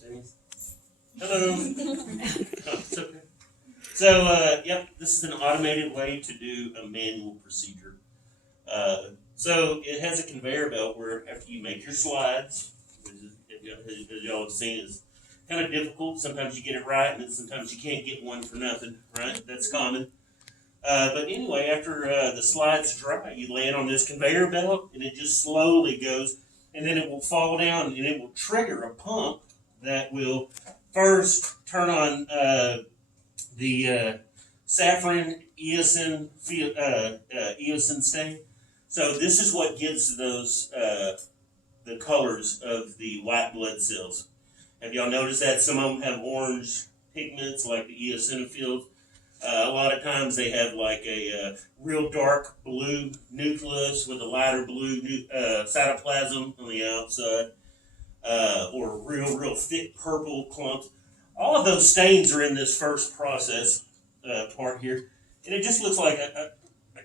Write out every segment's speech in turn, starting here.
Hello. It's okay. So, yep, this is an automated way to do a manual procedure. So it has a conveyor belt where after you make your slides, as y'all have seen, is kind of difficult. Sometimes you get it right, and then sometimes you can't get one for nothing. Right? That's common. But anyway, after the slides dry, you lay it on this conveyor belt, and it just slowly goes, and then it will fall down, and it will trigger a pump that will first turn on the saffron eosin eosin stain. So this is what gives those the colors of the white blood cells. Have y'all noticed that some of them have orange pigments like the eosinophils? A lot of times they have like a real dark blue nucleus with a lighter blue cytoplasm on the outside, or real thick purple clumps. All of those stains are in this first process part here, and it just looks like I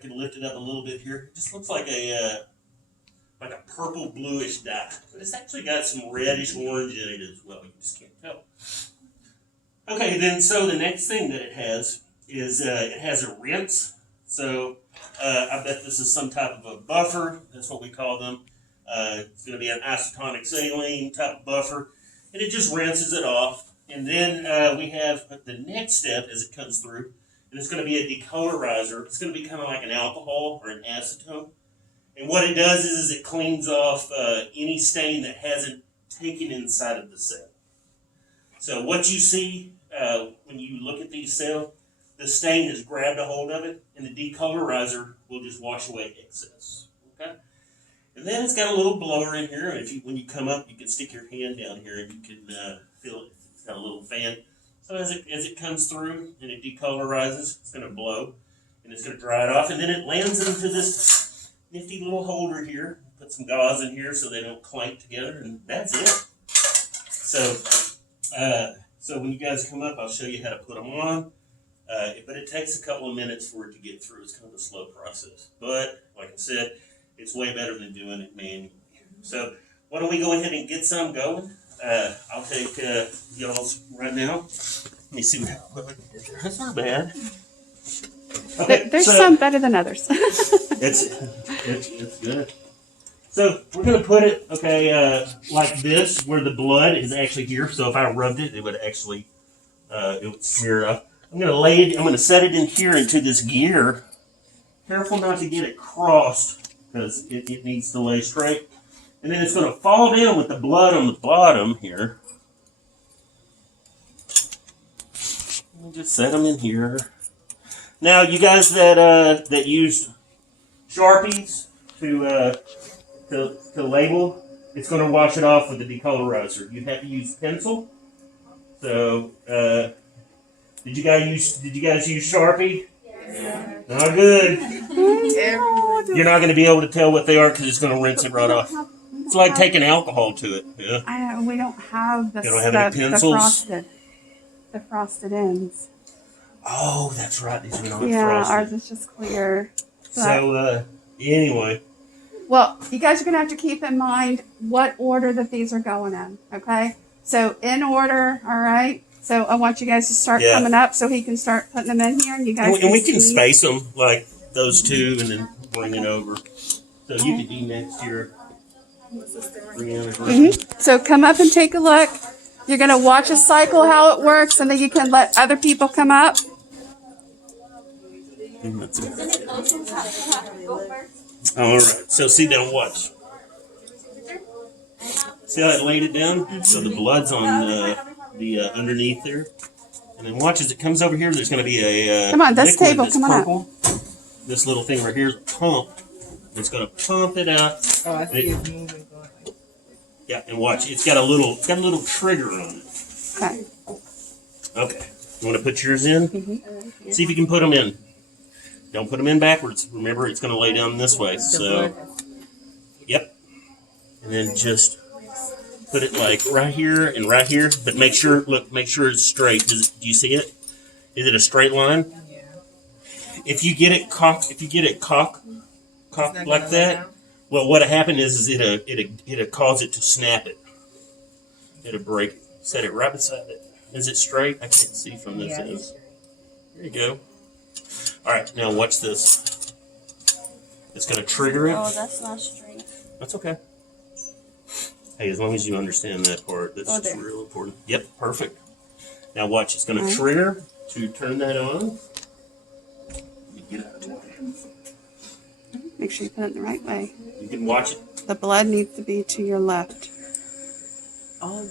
can lift it up a little bit here. It just looks like a purple bluish dye, but it's actually got some reddish orange in it as well. You just can't tell. Okay, then so the next thing that it has is it has a rinse. So I bet this is some type of a buffer. That's what we call them. It's going to be an isotonic saline type of buffer, and it just rinses it off. And then we have the next step as it comes through, and it's going to be a decolorizer. It's going to be kind of like an alcohol or an acetone. And what it does is it cleans off any stain that hasn't taken inside of the cell. So what you see when you look at these cells, the stain has grabbed a hold of it, and the decolorizer will just wash away excess. Okay? And then it's got a little blower in here. And when you come up, you can stick your hand down here, and you can feel it. It's got a little fan. So as it comes through and it decolorizes, it's going to blow, and it's going to dry it off, and then it lands into this nifty little holder here. Put some gauze in here so they don't clank together, and that's it. So when you guys come up, I'll show you how to put them on. But it takes a couple of minutes for it to get through. It's kind of a slow process. But, like I said, it's way better than doing it manually. So why don't we go ahead and get some going? I'll take y'all's right now. Let me see what that's not bad. Okay, There's some better than others. it's good. So we're going to put it, like this, where the blood is actually here. So if I rubbed it, it would actually it would smear up. I'm going to set it in here into this gear. Careful not to get it crossed because it needs to lay straight. And then it's going to fall down with the blood on the bottom here. I'll just set them in here. Now, you guys that use Sharpies to label, it's going to wash it off with the decolorizer. You have to use pencil. So, did you guys use Sharpie? Yeah. Not good. You're not going to be able to tell what they are because it's going to rinse it right off. It's like taking alcohol to it. Yeah. We don't have the, you don't have any pencils? The frosted ends. Oh, that's right. These are not frosted. Yeah, ours is just clear. So anyway. Well, you guys are going to have to keep in mind what order that these are going in, okay? So in order, all right? So I want you guys to start coming up so he can start putting them in here. And you guys and we can space them like those two and then bring it over. So you could be next year. So come up and take a look. You're going to watch a cycle how it works, and then you can let other people come up. All right. So see now, watch. See how it laid it down? So the blood's on the underneath there. And then watch as it comes over here. There's going to be a come on, this table. Come purple. on up. This little thing right here is a pump. It's going to pump it out. Oh, I see it moving. Yeah, and watch. It's got a little trigger on it. Okay. Okay. You want to put yours in? Mm-hmm. See if you can put them in. Don't put them in backwards. Remember, it's going to lay down this way. So, yep. And then just put it like right here and right here. But make sure it's straight. Do you see it? Is it a straight line? Yeah. If you get it cocked like that, well, what'll happen is it'll cause it to snap it. It'll break it. Set it right beside it. Is it straight? I can't see from this end. There you go. All right, now watch this. It's going to trigger it. Oh, that's not straight. That's okay. Hey, as long as you understand that part, that's just real important. Yep, perfect. Now watch, it's going to trigger to turn that on. Get out of the way. Make sure you put it in the right way. You can watch it. The blood needs to be to your left. Oh,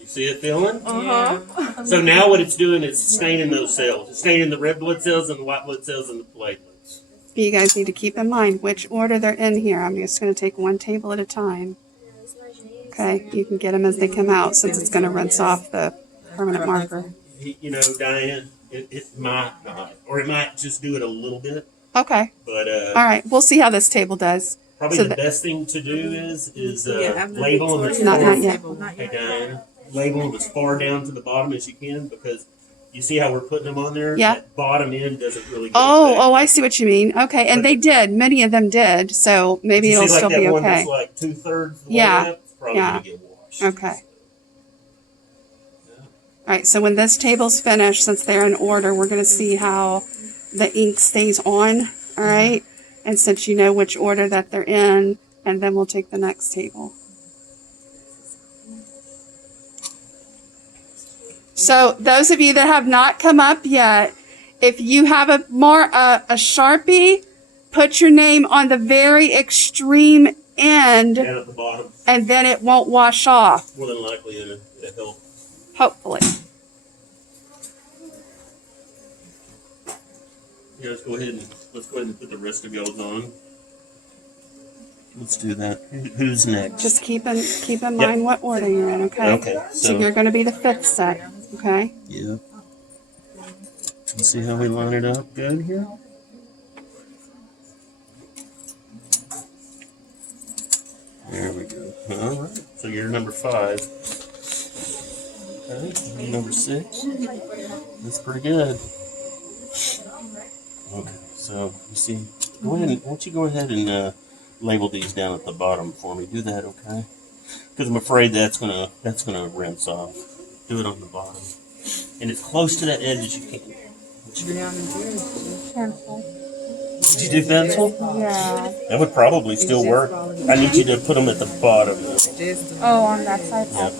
You see it filling? uh-huh. So now what it's doing is staining those cells. It's staining the red blood cells and the white blood cells and the platelets. You guys need to keep in mind which order they're in here. I'm just going to take one table at a time. Okay, you can get them as they come out since it's going to rinse off the permanent marker. You know, Diane, it might not, or it might just do it a little bit. Okay. But All right, we'll see how this table does. probably So the best thing to do is I'm label them as Not far, yet. hey Diane, label them as far down to the bottom as you can, because you see how we're putting them on there. Yeah. That bottom end doesn't really. Get Oh, I affected. see what you mean. Okay, and they did. Many of them did. So maybe You it'll see, like still that be one okay. that's like 2/3 the Yeah. way up, it's probably Yeah. gonna get washed. Okay. All right, so when this table's finished, since they're in order, we're going to see how the ink stays on, all right? And since you know which order that they're in, and then we'll take the next table. So those of you that have not come up yet, if you have a Sharpie, put your name on the very extreme end, Down at the bottom, and then it won't wash off, more than likely it'll help. hopefully. Yeah, let's go ahead and put the rest of y'all's on. Let's do that. Who's next? Just keep in mind what order you're in, okay? Okay, So you're going to be the 5th set, okay? Yeah. You see how we line it up good here? There we go. All right. So you're number 5. Okay. You're number 6. That's pretty good. Okay. So you see, go ahead and why don't you go ahead and label these down at the bottom for me? Do that, okay? Because I'm afraid that's gonna rinse off. Do it on the bottom, and as close to that edge as you can. Pencil. Did you do pencil? Yeah. That would probably still work. I need you to put them at the bottom. Oh, on that side. Yep.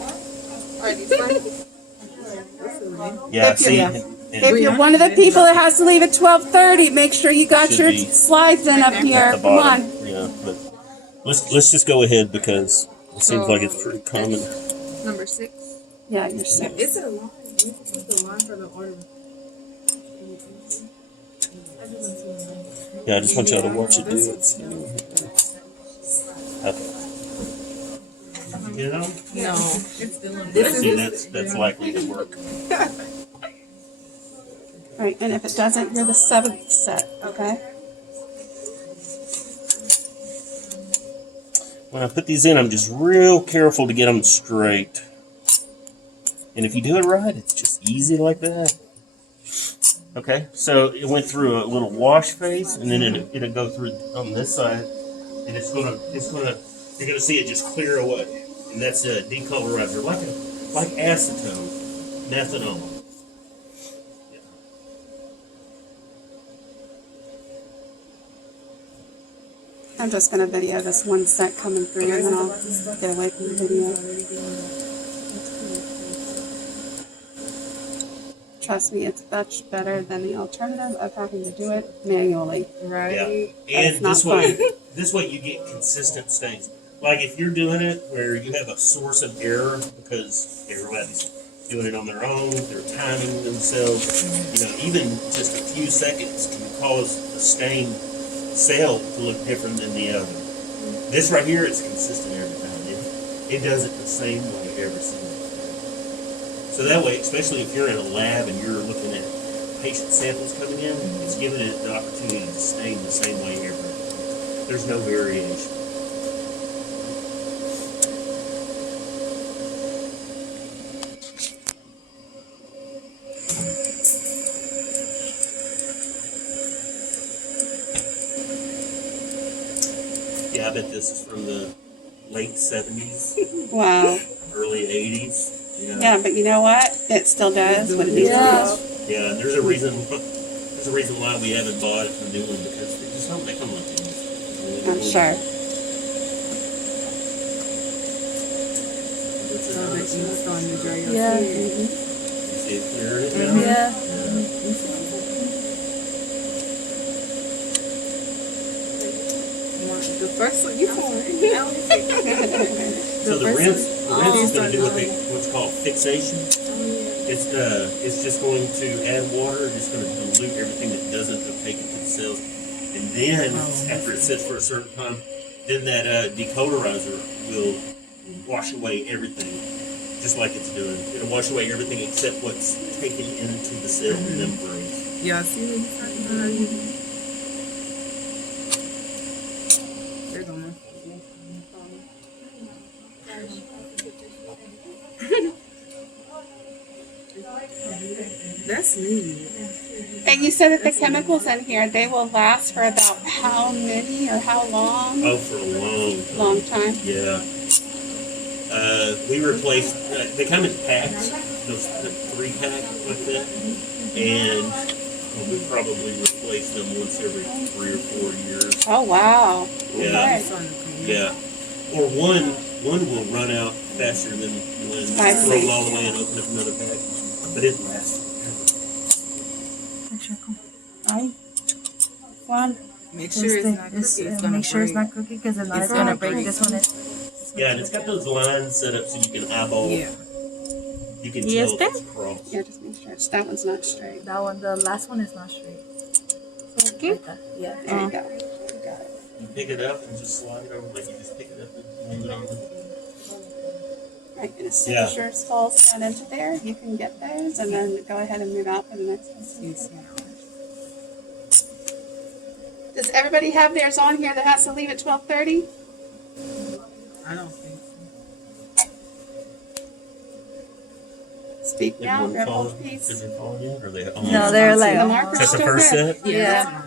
Yeah. If See. you're- If you're one of the people that has to leave at 12:30, make sure you got Should your be slides in up here. At the Come bottom. on. Yeah, but let's just go ahead because it seems like it's pretty common. Number 6. Yeah, you're 6. Is it a line? What's the line for the order? Yeah, I just want y'all to watch it do it. Okay. Did you get it on? No. It's still on. See, that's likely to work. All right, and if it doesn't, you're the 7th set, okay? When I put these in, I'm just real careful to get them straight. And if you do it right, it's just easy like that. Okay, so it went through a little wash phase, and then it'll go through on this side, and you're gonna see it just clear away, and that's a decolorizer, like acetone, methanol. I'm just going to video this one set coming through, and then I'll get away from the video. Trust me, it's much better than the alternative of having to do it manually. Right. Yeah, and That's not this way you get consistent stains. Like if you're doing it where you have a source of error because everybody's doing it on their own, they're timing themselves. You know, even just a few seconds can cause a stained cell to look different than the other. This right here is consistent every time. It does it the same way every single time. So that way, especially if you're in a lab and you're looking at patient samples coming in, it's giving it the opportunity to stain the same way every time. There's no variation. Yeah, I bet this is from the late 70s, Wow. early 80s. Yeah, but you know what? It still does what it needs Yeah. to Yeah, and there's a reason. There's a reason why we haven't bought a new one because they just don't make them like these. do. I'm sure. It's So a that nice you one. starting to dry your Yeah. hair. Mhm. You see it clearing it now? Yeah. The first one you told me. So the rinse is going to do Oh. what's called fixation. It's just going to add water and it's going to dilute everything that doesn't take it to the cells. And then after it sits for a certain time, then that decolorizer will wash away everything, just like it's doing. It'll wash away everything except what's taken into the cell membranes. Yeah, see what he's talking about? They're going. That's neat. And you said that the chemicals in here, they will last for about how many or how long? Oh, for a long time. Long time. Yeah. We replaced, they come in packs, those 3-pack like that, and we probably replace them once every 3 or 4 years. Oh, wow. Yeah. Okay. Yeah. Or one will run out faster than one. I Throw see. it all away and open up another pack. But it lasts forever. Ay, Juan, Make sure it's not cookie. It's gonna make sure it's break. not cookie because if not, It's it's gonna gonna break. break. This one is. Yeah, and it's got those lines set up so you can eyeball. Yeah. You can Y tell este? if it's crossed. Yeah, just make sure that one's not straight. That one, the last one is not straight. So aquí? Yeah. There you go. You got it. You pick it up and just slide it over, like you just pick it up and move it on. Right, and as soon Yeah. as yours falls down into there, you can get those and then go ahead and move out for the next one. Does everybody have theirs on here that has to leave at 12:30? I don't think so. Speak Did now, one grab fall- hold piece. Did they fall in? Or are they No, they're like. The markers That's the still first good. set? Yeah. Yeah. That's mine.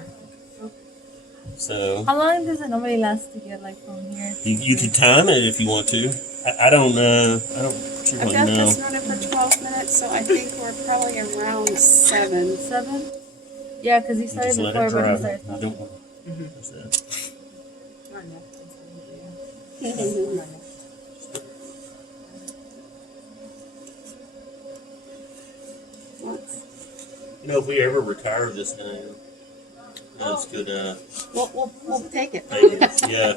So How long does it normally last to get like from here? you can time it if you want to. I don't I've particularly got know. this running for 12 minutes, so I think we're probably around 7. 7? Yeah, because he You started just let before it dry. everybody started You talking. don't. What's that? Not yet. You know, if we ever retire this guy, that's good. We'll take it. Maintenance. Yeah.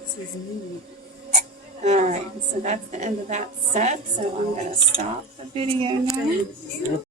This is neat. All right, so that's the end of that set. So I'm going to stop the video now.